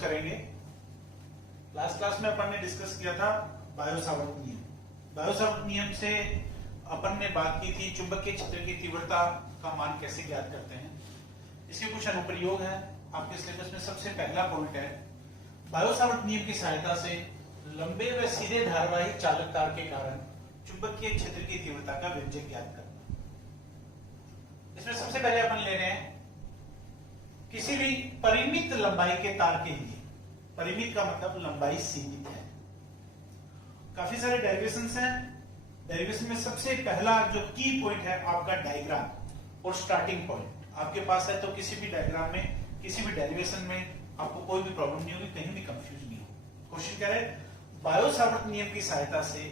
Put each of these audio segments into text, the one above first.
Continuous करेंगे। Last class में अपन ने डिस्कस किया था बायो-सावर्त नियम। बायो-सावर्त नियम से अपन ने बात की थी चुंबकीय क्षेत्र की तीव्रता का मान कैसे ज्ञात करते हैं। इसके कुछ अनुप्रयोग हैं। आपके सिलेबस में सबसे पहला पॉइंट है बायो-सावर्त नियम की सहायता से लंबे व सीधे धारावाही चालक तार के कारण चुंबकीय क्षेत्र की तीव्रता का व्यंजक ज्ञात करना। इसमें सबसे पहले अपन ले रहे हैं किसी भी परिमित लंबाई के तार के लिए। परिमित का मतलब लंबाई सीमित है। काफी सारे डेरिवेशंस हैं। डेरिवेशन में सबसे पहला जो की पॉइंट है आपका डायग्राम और स्टार्टिंग पॉइंट आपके पास है, तो किसी भी डायग्राम में किसी भी डेरिवेशन में आपको कोई भी प्रॉब्लम नहीं होगी, कहीं भी कंफ्यूज नहीं हो। कोशिश करें बायो-सावर्त नियम की सहायता से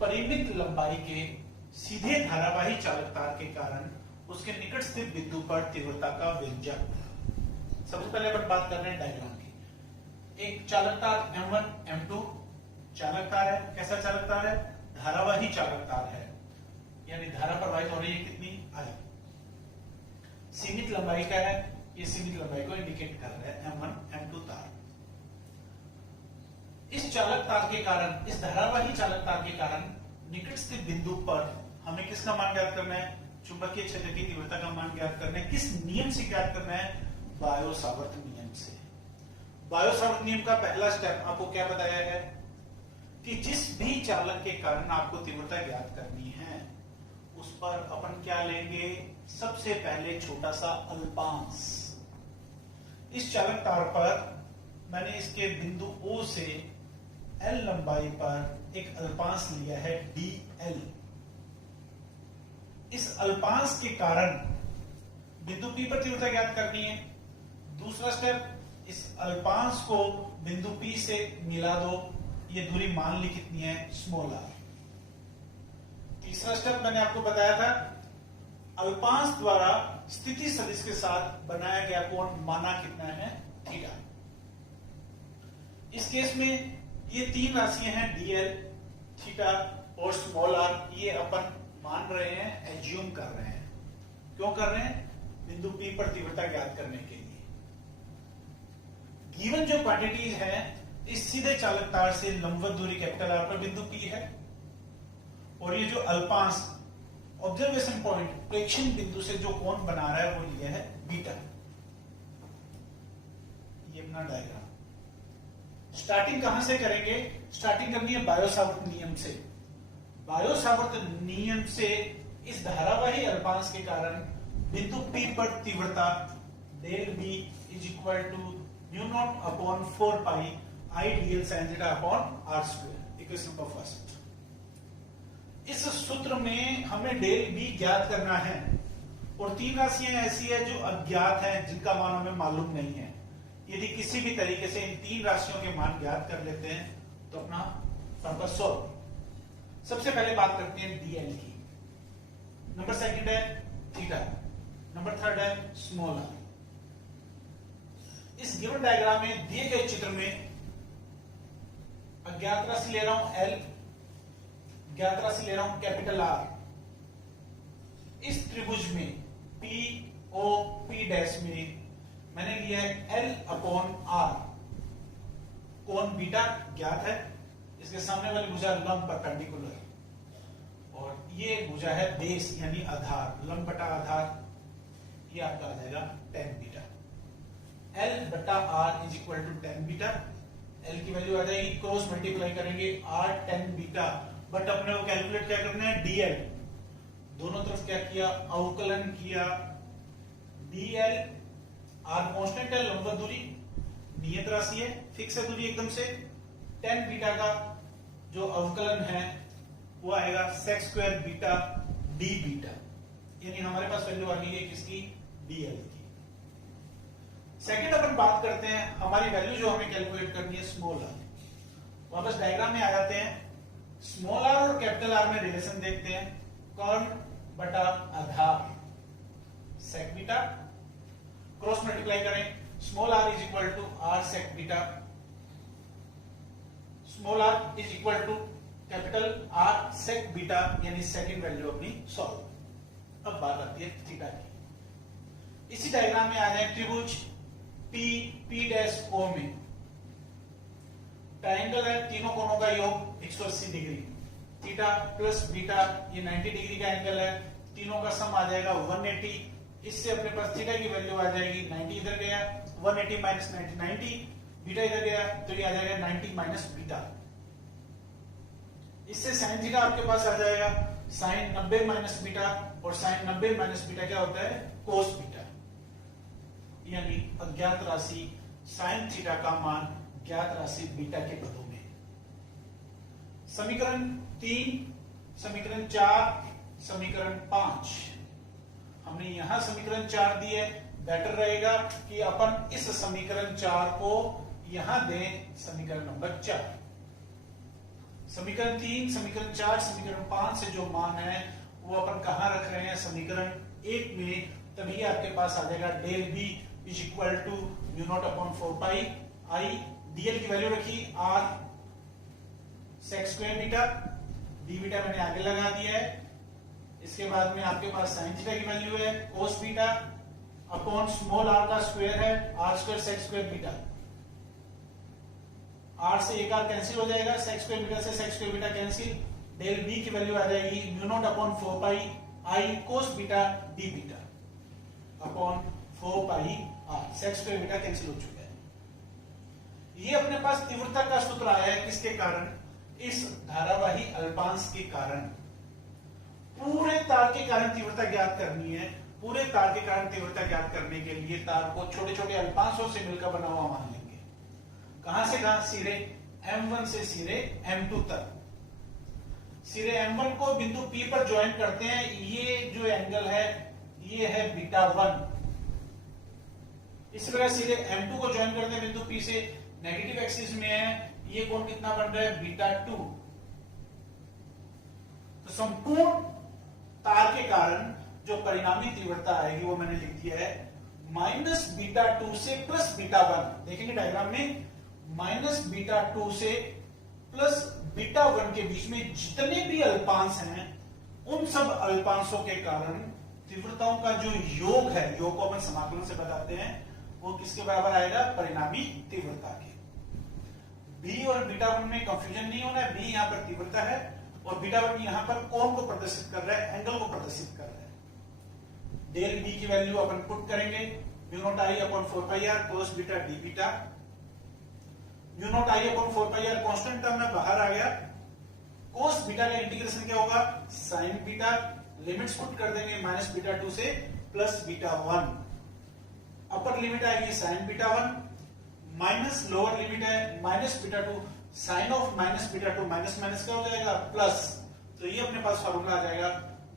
परिमित लंबाई के सीधे धारावाही चालक तार के कारण उसके निकट स्थित बिंदु पर तीव्रता का व्यंजक। सबसे पहले अपन बात कर रहे हैं डायग्राम की। एक चालक तार M1 M2 चालक तार है। कैसा चालक तार है? धारावाही चालक तार है, यानी धारा प्रवाहित हो रही है कितनी? I। सीमित लंबाई का है, ये सीमित लंबाई को इंडिकेट कर रहा है M1 M2 तार। इस चालक तार के कारण, इस धारावाही चालक तार के कारण निकट स्थित बिंदु पर हमें किसका मान ज्ञात करना है? चुंबकीय क्षेत्र की तीव्रता का मान ज्ञात करना है। किस नियम से ज्ञात करना है? बायो-सावर्त नियम से। बायो-सावर्त नियम का पहला स्टेप आपको क्या बताया है कि जिस भी चालक के कारण आपको तीव्रता ज्ञात करनी है उस पर अपन क्या लेंगे? सबसे पहले छोटा सा अल्पांश। इस चालक तार पर मैंने इसके बिंदु O से L लंबाई पर एक अल्पांश लिया है dl। इस अल्पांश के कारण बिंदु P पर तीव्रता ज्ञात करनी है। दूसरा स्टेप, इस अल्पांश को बिंदु P से मिला दो। ये दूरी मान ली कितनी है? r। तीसरा स्टेप मैंने आपको बताया था अल्पांश द्वारा स्थिति सदिश के साथ बनाया गया कोण माना कितना है? थीटा। इस केस में ये तीन राशियां हैं dl, थीटा और r। ये अपन मान रहे हैं, एज्यूम कर रहे हैं। क्यों कर रहे हैं? बिंदु P पर तीव्रता ज्ञात करने के लिए। गिवन जो क्वांटिटीज है, इस सीधे चालक तार से लंबवत दूरी कैपिटल R पर बिंदु P है और ये जो अल्पांश ऑब्जर्वेशन पॉइंट प्रेक्षण बिंदु से जो कोण बना रहा है वो लिया है बीटा। ये अपना डायग्राम। स्टार्टिंग कहां से करेंगे? स्टार्टिंग करनी है बायो-सावर्त नियम से। बायो-सावर्त नियम से इस धारावाही अल्पांश के कारण बिंदु P पर तीव्रता del B is equal to mu nought upon 4 pi I dl sin theta अपॉन r square. Equation number first. इस सूत्र में हमें डेल B ज्ञात करना है और तीन राशियां ऐसी है जो अज्ञात हैं, जिनका मान हमें मालूम नहीं है। यदि किसी भी तरीके से इन तीन राशियों के मान ज्ञात कर लेते हैं तो अपना पर्पस सॉल्व। सबसे पहले बात करते हैं dl की। नंबर सेकंड है थीटा, नंबर थर्ड है r। इस गिवन डायग्राम में दिए गए चित्र में अज्ञात राशि ले रहा हूं L, ज्ञात राशि ले रहा हूं कैपिटल R। इस त्रिभुज में POP डैश में मैंने लिया है L अपॉन R। कोण बीटा ज्ञात है। इसके सामने वाली भुजा लंब परपेंडिकुलर और ये भुजा है बेस यानी आधार। लंब बटा आधार ये आपका आ जाएगा tan बीटा। L बटा R is equal to tan beta. L की वैल्यू आ जाएगी, क्रॉस मल्टीप्लाई करेंगे R tan बीटा, बट अपने को कैलकुलेट क्या करना है? dl। दोनों तरफ क्या किया? अवकलन किया। dl R कांस्टेंट है, लंबवत दूरी नियत राशि है, फिक्स है दूरी एकदम से। tan बीटा का जो अवकलन है वो आएगा sec square beta d beta, यानी हमारे पास वैल्यू आ गई है किसकी? dl की। सेकंड अपन बात करते हैं हमारी वैल्यू जो हमें कैलकुलेट करनी है r। वापस डायग्राम में आ जाते हैं। r और कैपिटल R में रिलेशन देखते हैं। कर्ण बटा आधार sec बीटा, क्रॉस मल्टीप्लाई करें r is equal to r sec beta. r is equal to capital R sec beta, यानी सेकंड वैल्यू अपनी सॉल्व। अब बात आती है थीटा की। इसी डायग्राम में आ जाए त्रिभुज पी पी डैश ओ में ट्रायंगल है, तीनों कोणों का योग 180 डिग्री, थीटा प्लस बीटा ये 90 डिग्री का एंगल है, तीनों का सम आ जाएगा 180। इससे अपने पास थीटा की वैल्यू आ जाएगी 90, इधर गया 180 माइनस 90 90, बीटा इधर गया तो ये आ जाएगा 90 माइनस बीटा। इससे साइन थीटा आपके पास आ जाएगा साइन 90 माइनस बीटा, और साइन 90 माइनस बीटा क्या होता है कोस बीटा, यानी अज्ञात राशि साइन थीटा का मान ज्ञात राशि बीटा के पदों में। समीकरण 3, समीकरण 4, समीकरण 5, हमने यहां समीकरण 4 दिए, बेटर रहेगा कि अपन इस समीकरण 4 को यहां दें समीकरण नंबर 4। समीकरण 3, समीकरण 4, समीकरण 5 से जो मान है वो अपन कहां रख रहे हैं समीकरण 1 में, तभी आपके पास आ जाएगा del B is equal to mu nought upon 4 pi I, DL की वैल्यू रखी R sec square beta, D beta मैंने आगे लगा दिया है। इसके बाद में आपके पास साइन थीटा की वैल्यू है cos beta upon small R का स्क्वायर है R square sec square beta, R से एक आर कैंसिल हो जाएगा, सेक स्क्वायर बीटा से sec square beta cancel, del B की वैल्यू आ जाएगी mu nought upon 4 pi I cos beta D beta upon 4 pi R, sec square beta cancel हो चुका है। ये अपने पास तीव्रता का सूत्र आया है किसके कारण, इस धारावाही अल्पांश के कारण। पूरे तार के कारण तीव्रता ज्ञात करनी है, पूरे तार के कारण तीव्रता ज्ञात करने के लिए तार को छोटे छोटे अल्पांशों से मिलकर बना हुआ मान लेंगे। कहां से कहां, सिरे M1 से सिरे M2 तक। सिरे M1 को बिंदु P पर ज्वाइन करते हैं, ये जो एंगल है ये है बीटा 1। इस प्रकार सिरे M2 को ज्वाइन करते हैं बिंदु P से, नेगेटिव एक्सिस में है, ये कोण कितना बन रहा है बीटा 2। तो संपूर्ण तार के कारण जो परिणामी तीव्रता आएगी वो मैंने लिख दिया है माइनस बीटा 2 से प्लस बीटा 1। देखेंगे डायग्राम में, माइनस बीटा 2 से प्लस बीटा 1 के बीच में जितने भी अल्पांश हैं उन सब अल्पांशों के कारण तीव्रताओं का जो योग है, योग को अपन समाकलन से बताते हैं, वो किसके बराबर आएगा परिणामी तीव्रता के। बी और बीटा 1 में कंफ्यूजन नहीं होना है, बी यहां पर तीव्रता है और बीटा 1 यहां पर कोण को प्रदर्शित कर रहा है, एंगल को प्रदर्शित कर रहा है। डेल बी की वैल्यू अपन पुट करेंगे mu not I upon 4 pi R cos beta D beta. Mu not I upon 4 pi R constant term में बाहर आ गया, कोस बीटा का इंटीग्रेशन क्या होगा साइन बीटा, लिमिट्स पुट कर देंगे माइनस बीटा 2 से प्लस बीटा 1, अपर लिमिट आएगी sine beta 1 minus lower limit है minus beta 2, sine of minus beta 2 minus minus क्या हो जाएगा प्लस, तो ये अपने पास फॉर्मूला आ जाएगा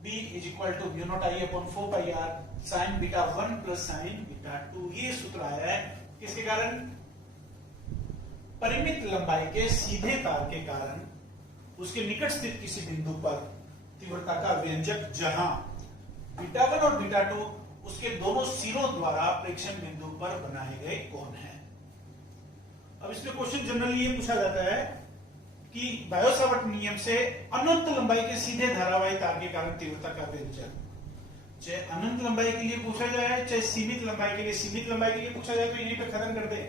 b is equal to mu not I upon 4 pi R sine beta 1 plus sine beta 2। ये सूत्र आया है किसके कारण, परिमित लंबाई के सीधे तार के कारण उसके निकट स्थित किसी बिंदु पर तीव्रता का व्यंजक जहां बीटा 1 और बीटा 2 उसके दोनों सिरों द्वारा प्रेक्षण बिंदु पर बनाए गए कोण है। अब इसमें क्वेश्चन जनरली ये पूछा जाता है कि बायो-सावर्ट नियम से अनंत लंबाई के सीधे धारावाही तार के कारण तीव्रता का व्यंजक, चाहे अनंत लंबाई के लिए पूछा जाए चाहे सीमित लंबाई के लिए, सीमित लंबाई के लिए पूछा जाए तो यहीं पे खत्म कर दे,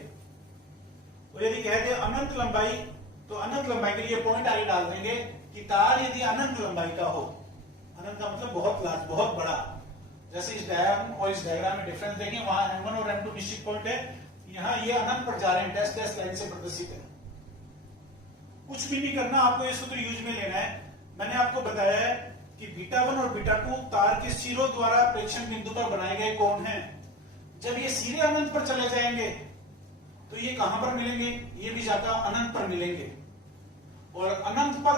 और यदि कहते हैं अनंत लंबाई तो अनंत लंबाई के लिए पॉइंट आगे डाल देंगे कि तार यदि अनंत लंबाई का हो, अनंत का मतलब बहुत लार्ज बहुत बड़ा, जैसे इस डायग्राम और इस डायग्राम में डिफरेंस देखें, वहां M1 और M2 निश्चित पॉइंट है, यहां ये अनंत पर जा रहे हैं, डैश डैश लाइन से प्रदर्शित है। कुछ भी नहीं करना, आपको ये सूत्र यूज में लेना है। मैंने आपको बताया है कि बीटा 1 और बीटा 2 तार के सिरों द्वारा प्रेक्षण बिंदु पर बनाए गए कोण हैं। जब ये सिरे अनंत पर चले जाएंगे तो ये कहां पर मिलेंगे, ये भी जाकर अनंत पर मिलेंगे, और अनंत पर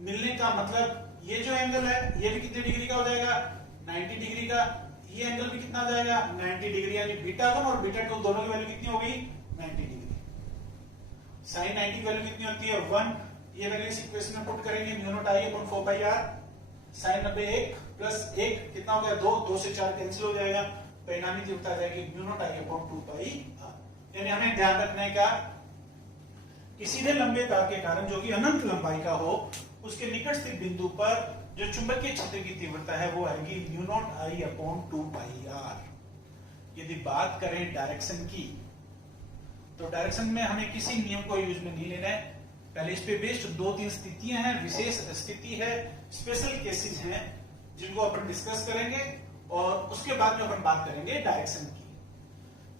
मिलने का मतलब ये जो एंगल है ये भी कितने डिग्री का हो जाएगा 90 डिग्री का, ये एंगल भी कितना हो जाएगा 90 डिग्री, यानी बीटा 1 और बीटा 2 दोनों की वैल्यू कितनी हो गई 90 डिग्री। साइन 90 की वैल्यू कितनी होती है 1, ये वैल्यू इस इक्वेशन में पुट करेंगे mu not I upon 4 pi R sine 90 1 plus 1 कितना हो गया 2, 2 से 4 कैंसिल हो जाएगा, परिणामी तीव्रता आ जाएगी mu not I upon 2 pi R. यानी हमें ध्यान रखना है का कि सीधे लंबे तार के कारण जो कि अनंत लंबाई का हो उसके निकट स्थित बिंदु पर जो चुंबकीय क्षेत्र की तीव्रता है वो आएगी mu not I upon 2 pi R. यदि बात करें डायरेक्शन की, तो डायरेक्शन में हमें किसी नियम को यूज में नहीं लेना है। पहले इस पे बेस्ड 2-3 स्थितियां हैं, विशेष स्थिति है, स्पेशल केसेस हैं, जिनको अपन डिस्कस करेंगे और उसके बाद में अपन बात करेंगे डायरेक्शन की।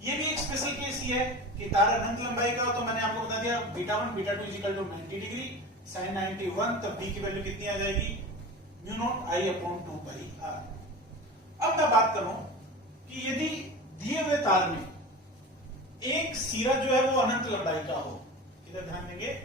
ये भी एक स्पेशल केस ही है कि तार अनंत लंबाई का हो, तो मैंने आपको बता दिया β1 β2 इक्वल टू 90 डिग्री sin 91, तब b की वैल्यू कितनी आ जाएगी, mu not I upon 2 pi R. अब मैं बात करूं कि यदि दिए हुए तार में एक सिरा जो है वो अनंत लंबाई का हो, इधर ध्यान देंगे,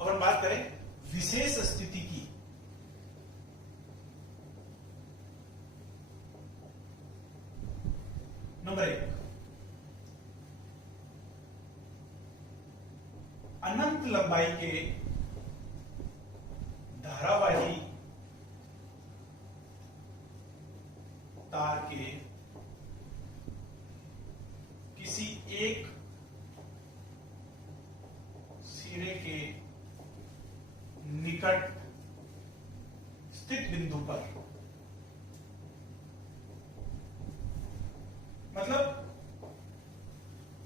अब बात करें विशेष स्थिति की, नंबर 1, अनंत लंबाई के धारावाही तार के किसी एक सिरे के निकट स्थित बिंदु पर, मतलब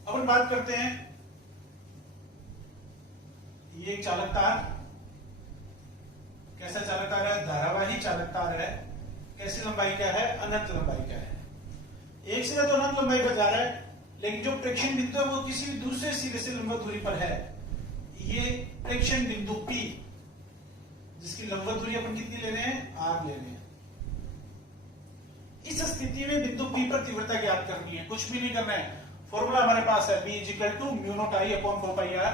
अपन बात करते हैं, ये एक चालक तार, कैसा चालक तार है, धारावाही चालक तार है, कैसी लंबाई का है, अनंत लंबाई का है। एक सिरा तो अनंत लंबाई पर जा रहा है, लेकिन जो प्रेक्षण बिंदु है वो किसी भी दूसरे सिरे से लंबवत दूरी पर है। ये प्रेक्षण बिंदु P, जिसकी लंबवत दूरी अपन कितनी ले रहे हैं, r ले रहे हैं। इस स्थिति में बिंदु P पर तीव्रता ज्ञात करनी है, कुछ भी नहीं करना है। फॉर्मूला हमारे पास है, B equal to mu not I upon 4 pi r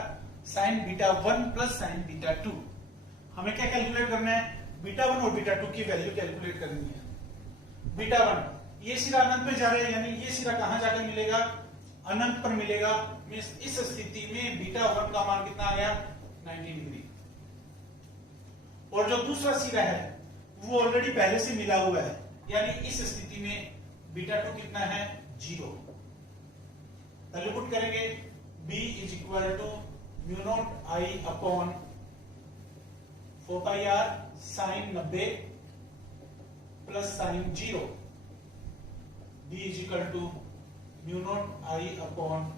sin β1 plus sin β2। हमें क्या कैलकुलेट करना है, β1 और β2 की वैल्यू कैलकुलेट करनी है। β1, ये सिरा अनंत में जा रहा है, यानी ये सिरा कहां जाकर मिलेगा, अनंत पर मिलेगा। इस स्थिति में β1 का मान कितना आ गया, 90 डिग्री। और जो दूसरा सिरा है वो ऑलरेडी पहले से मिला हुआ है, यानी इस स्थिति में β2 कितना है, 0। वैल्यू पुट करेंगे, b is equal to mu not I upon 4 pi r sine 90 plus sine 0, b is equal to mu not I upon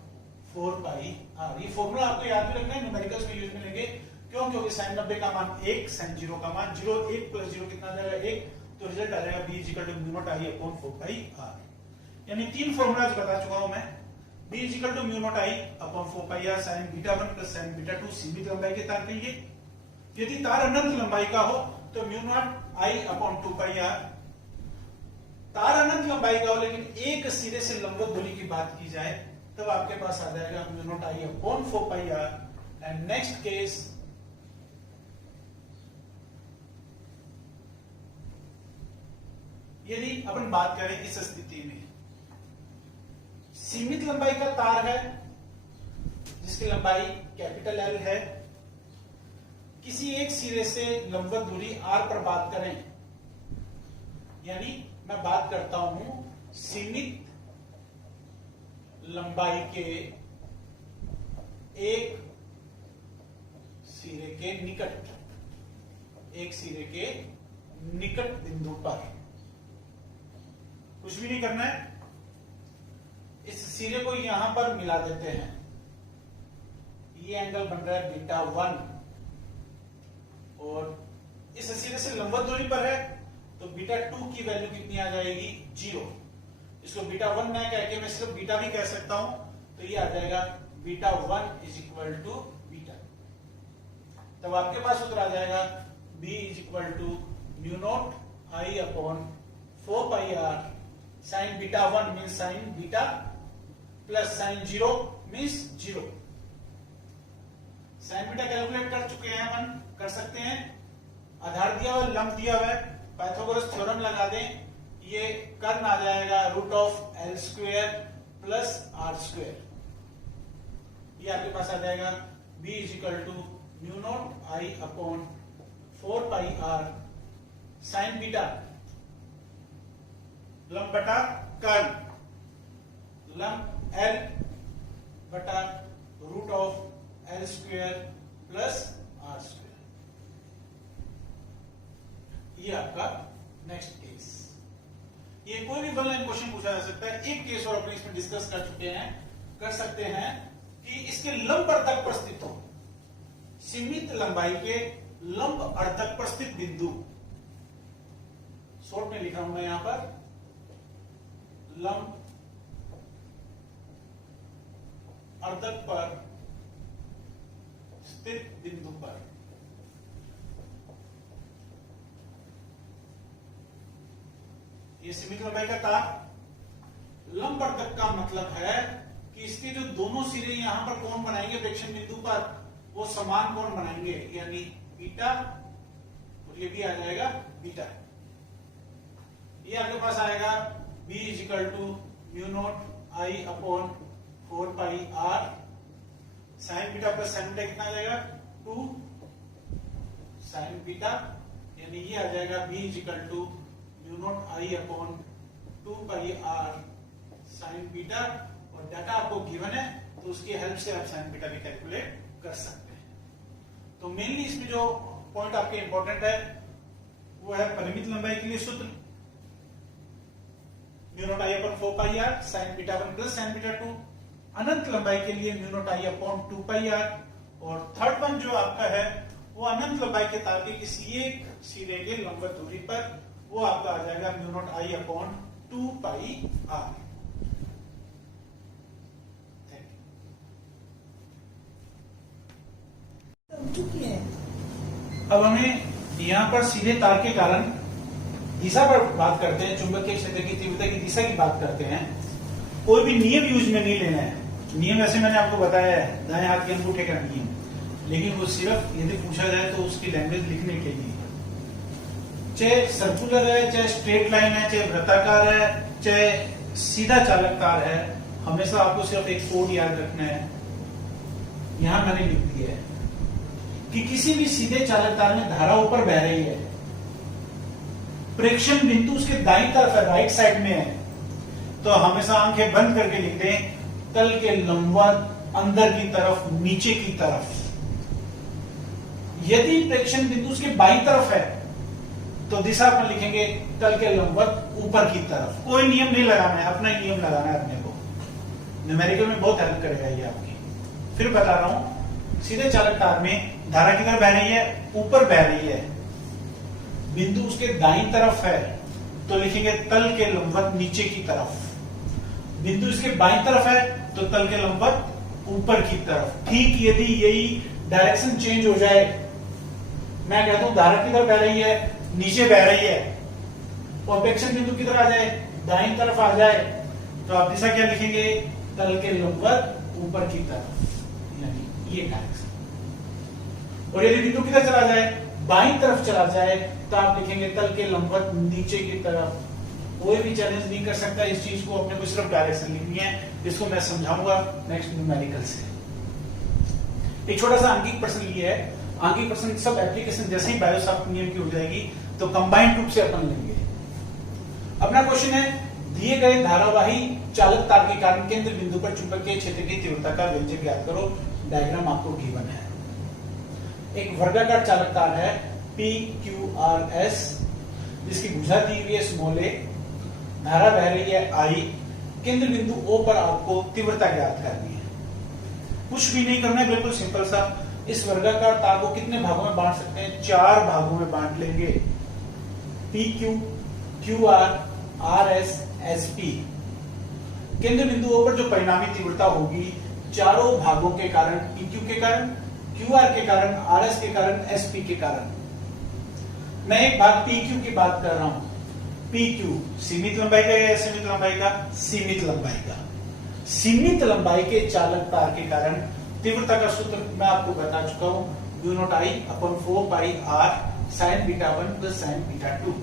4 pi r। ये फॉर्मूला आपको याद भी रखना है, न्यूमेरिकल्स में यूज में लेंगे। क्यों, क्योंकि साइन 90 का मान 1, साइन 0 का मान 0, 1 प्लस 0 कितना आ जाएगा, 1, तो रिजल्ट आ जाएगा b is equal to mu not I upon 4 pi r। यानी 3 फॉर्मूलाज बता चुका हूं मैं। b is equal to mu not I upon 4 pi r sine β1 plus sine β2 सीमित लंबाई के तार के लिए। यदि तार अनंत लंबाई का हो तो mu naught I upon 2 pi r। तार अनंत लंबाई का हो लेकिन एक सिरे से लंबवत दूरी की बात की जाए, तब आपके पास आ जाएगा mu not I upon 4 pi r। And next case, यदि अपन बात करें इस स्थिति में सीमित लंबाई का तार है, जिसकी लंबाई कैपिटल L है, किसी एक सिरे से लंबवत दूरी r पर बात करें, यानी मैं बात करता हूं सीमित लंबाई के एक सिरे के निकट, एक सिरे के निकट बिंदु पर। कुछ भी नहीं करना है, इस सिरे को यहां पर मिला देते हैं, ये एंगल बन रहा है β1, और इस सिरे से लंबवत दूरी पर है तो β2 की वैल्यू कितनी आ जाएगी, 0। इसको β1 ना कह के मैं सिर्फ बीटा भी कह सकता हूं, तो ये आ जाएगा β1 इज इक्वल टू बीटा। तब आपके पास उत्तर आ जाएगा b is equal to mu not I upon 4 pi r sine β1 mean sine beta plus sine 0 means 0। Sine beta calculate कर चुके हैं, अपन कर सकते हैं। आधार दिया हुआ, लंब दिया हुआ है, पाइथागोरस थ्योरम लगा दें, ये कर्ण आ जाएगा root of L square plus R square. ये आपके पास आ जाएगा b is equal to mu not I upon 4 pi R sine beta लंब बटा कर्ल लंब एल बटा root of L square plus R square. ये आपका नेक्स्ट केस। ये कोई भी वन लाइन क्वेश्चन पूछा जा सकता है। एक केस और अपने इसमें डिस्कस कर सकते हैं कि इसके लंब अर्धक पर स्थित हो, सीमित लंबाई के लंब अर्धक पर स्थित बिंदु, शॉर्ट में लिखा हूं मैं यहां पर, लंब अर्धक पर स्थित बिंदु पर ये सीमित लंबाई का तार। लंब अर्धक का मतलब है कि इसके जो दोनों सिरे यहां पर कोण बनाएंगे प्रेक्षण बिंदु पर, वो समान कोण बनाएंगे, यानी बीटा, और ये भी आ जाएगा बीटा। ये आपके पास आएगा b is equal to mu not I upon 4 pi R sine beta plus sine beta कितना आ जाएगा 2 साइन बीटा, यानी ये आ जाएगा b is equal to mu not I upon 2 pi R sine beta, और डाटा आपको गिवन है तो उसकी हेल्प से आप साइन बीटा भी कैलकुलेट कर सकते हैं। तो मेनली इसमें जो पॉइंट आपके इंपॉर्टेंट है वो है परिमित लंबाई के लिए सूत्र mu not I upon 4 pi R sine beta 1 plus sine beta 2, अनंत लंबाई के लिए mu not I upon 2 pi R, और थर्ड वन जो आपका है वो अनंत लंबाई के तार के किसी एक सिरे के लंबवत दूरी पर, वो आपका आ जाएगा mu not I upon 2 pi R. अब हमें यहां पर सीधे तार के कारण दिशा पर बात करते हैं, चुंबकीय क्षेत्र की तीव्रता की दिशा की बात करते हैं। कोई भी नियम यूज में नहीं लेना है। नियम ऐसे मैंने आपको बताया है, दाएं हाथ के अंगूठे का नियम, लेकिन वो सिर्फ यदि पूछा जाए तो उसकी लैंग्वेज लिखने के लिए, चाहे सर्कुलर है, चाहे स्ट्रेट लाइन है, चाहे वृत्ताकार है, चाहे सीधा चालक तार है, हमेशा आपको सिर्फ एक कोड याद रखना है। यहां मैंने लिख दिया है कि किसी भी सीधे चालक तार में धारा ऊपर बह रही है, प्रेक्षण बिंदु उसके दाईं तरफ है, राइट साइड में है, तो हमेशा आंखें बंद करके लिख दें तल के लंबवत अंदर की तरफ, नीचे की तरफ। यदि प्रेक्षण बिंदु उसके बाईं तरफ है तो दिशा अपन लिखेंगे तल के लंबवत ऊपर की तरफ। कोई नियम नहीं लगाना है, अपना ही नियम लगाना है अपने को। न्यूमेरिकल में बहुत हेल्प करेगा ये आपकी। फिर बता रहा हूं, सीधे चालक तार में धारा किधर बह रही है, ऊपर बह रही है, बिंदु उसके दाईं तरफ है तो लिखेंगे तल के लंबवत नीचे की तरफ। बिंदु इसके बाईं तरफ है तो तल के लंबवत ऊपर की तरफ। ठीक यदि यही डायरेक्शन चेंज हो जाए, मैं कहता हूं धारा किधर बह रही है, नीचे बह रही है, और प्रेक्षण बिंदु किधर आ जाए, दाईं तरफ आ जाए, तो आप दिशा क्या लिखेंगे, तल के लंबवत ऊपर की तरफ, यानी ये डायरेक्शन। और यदि बिंदु किधर चला जाए, बाईं तरफ चला जाए, तो आप लिखेंगे तल के लंबवत नीचे की तरफ। कोई भी चैलेंज नहीं कर सकता इस चीज को, अपने को सिर्फ डायरेक्शन लिखनी है। इसको मैं समझाऊंगा नेक्स्ट न्यूमेरिकल से। एक छोटा सा आंगिक प्रश्न ये है, आंगिक प्रश्न सब एप्लीकेशन जैसे ही बायोसावर्त नियम की हो जाएगी तो कंबाइंड रूप से अपन लेंगे। अपना क्वेश्चन है, दिए गए धारावाही चालक तार के कारण केंद्र बिंदु पर चुंबकीय क्षेत्र की तीव्रता का व्यंजक ज्ञात करो। डायग्राम आपको गिवन है। एक वर्गाकार चालक तार है PQRS, जिसकी भुजा दी हुई है स्मॉल a, धारा बह रही है I, केंद्र बिंदु O पर आपको तीव्रता ज्ञात करनी है। कुछ भी नहीं करना है, बिल्कुल सिंपल सा। इस वर्गाकार तार को कितने भागों में बांट सकते हैं, 4 भागों में बांट लेंगे। PQ, QR, RS, SP। केंद्र बिंदु O पर जो परिणामी तीव्रता होगी चारों भागों के कारण, PQ के कारण, QR के कारण, RS के कारण, SP के कारण। मैं एक भाग PQ की बात कर रहा हूं। PQ सीमित लंबाई का या सीमित लंबाई का, सीमित लंबाई का। सीमित लंबाई के चालक तार के कारण तीव्रता का सूत्र मैं आपको बता चुका हूं, mu not I upon 4 pi R sine beta 1 plus sine beta 2।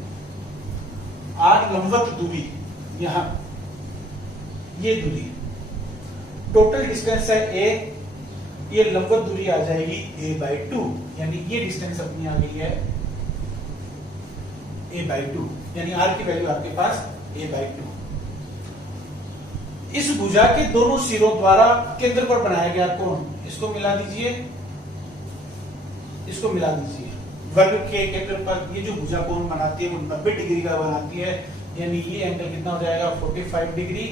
R लंबवत दूरी, यहां ये दूरी, टोटल डिस्टेंस है a, ये लंबवत दूरी आ जाएगी a/2, यानी ये डिस्टेंस अपनी आ गई है a/2, यानी r की वैल्यू आपके पास a/2। इस भुजा के दोनों सिरों द्वारा केंद्र पर बनाया गया कोण, इसको मिला दीजिए, इसको मिला दीजिए। वर्ग के केंद्र पर ये जो भुजा कोण बनाती है वो 90 डिग्री का बनाती है, यानी ये एंगल कितना हो जाएगा 45 डिग्री,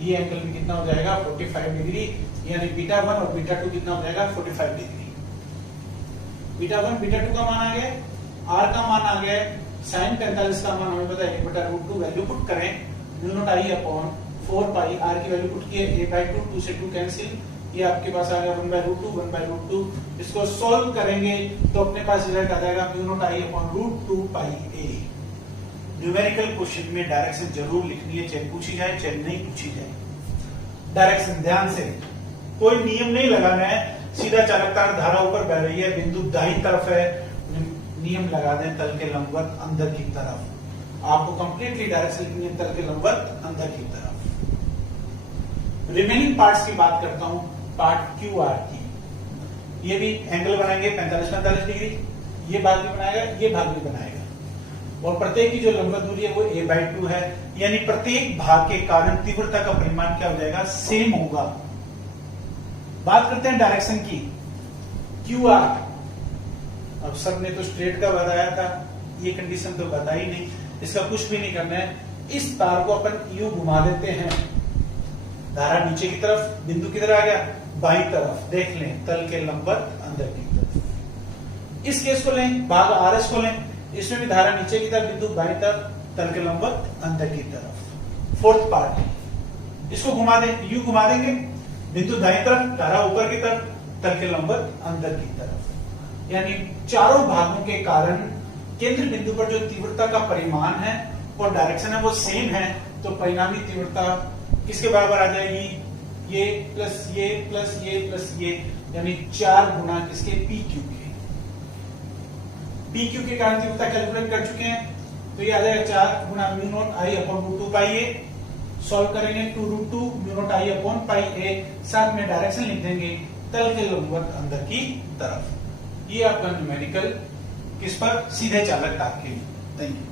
ये एंगल भी कितना हो जाएगा 45 डिग्री, यानी β1 और β2 कितना हो जाएगा 45 डिग्री। β1 β2 का मान आ गया, r का मान आ गया, sin 45 का मान हमें पता है 1/√2 वैल्यू पुट करें, 0.i/4 पाई, r की वैल्यू पुट किए a/2, 2 से 2 कैंसिल, ये आपके पास आ गया 1/√2। इसको सॉल्व करेंगे तो अपने पास रिजल्ट आ जाएगा 0.i/√2 pi a। Numerical question में डायरेक्शन जरूर लिखनी है, चाहे पूछी जाए चाहे नहीं पूछी जाए। डायरेक्शन ध्यान से, कोई नियम नहीं लगाना है, सीधा चालकता धारा ऊपर बह रही है, बिंदु दाईं तरफ है, नियम लगा दें तल के लंबवत अंदर की तरफ। आपको कंप्लीटली डायरेक्शन लिखनी है तल के लंबवत अंदर की तरफ। रिमेनिंग पार्ट्स की बात करता हूं, पार्ट क्यू आर की। ये भी एंगल बनाएंगे 45-45 डिग्री, ये भाग भी बनाएगा, ये भाग भी बनाएगा, और प्रत्येक की जो लंबवत दूरी है वो a/2 है, यानी प्रत्येक भाग के कारण तीव्रता का परिमाण क्या हो जाएगा, सेम होगा। बात करते हैं डायरेक्शन की, क्यू आर। अब सब ने तो स्ट्रेट का बताया था, ये कंडीशन तो बताई नहीं, इसका कुछ भी नहीं करना है। इस तार को अपन यूं घुमा देते हैं, धारा नीचे की तरफ, बिंदु किधर आ गया, बाईं तरफ, देख लें तल के लंबवत अंदर की तरफ। इस केस को लें, भाग आरएस को लें, इसमें भी धारा नीचे की तरफ, बिंदु बाईं तरफ, तल के लंबवत अंदर की तरफ। फोर्थ पार्ट, इसको घुमा दें, यूं घुमा देंगे, बिंदु दाईं तरफ, धारा ऊपर की तरफ, तल के लंबवत अंदर की तरफ। यानी चारों भागों के कारण केंद्र बिंदु पर जो तीव्रता का परिमाण है और डायरेक्शन है वो सेम है, तो परिणामी तीव्रता किसके बराबर आ जाएगी, ये प्लस ये प्लस ये प्लस ये, यानी 4 गुना किसके, PQ के। PQ के कारण तीव्रता कैलकुलेट कर चुके हैं, तो ये आ जाएगा 4 गुना μ0I/√2 पाई a। सॉल्व करेंगे 2√2 μ0I/πa, साथ में डायरेक्शन लिख देंगे तल के लंबवत अंदर की तरफ। ये आपका न्यूमेरिकल किस पर, सीधे चालक तार के लिए। Thank you.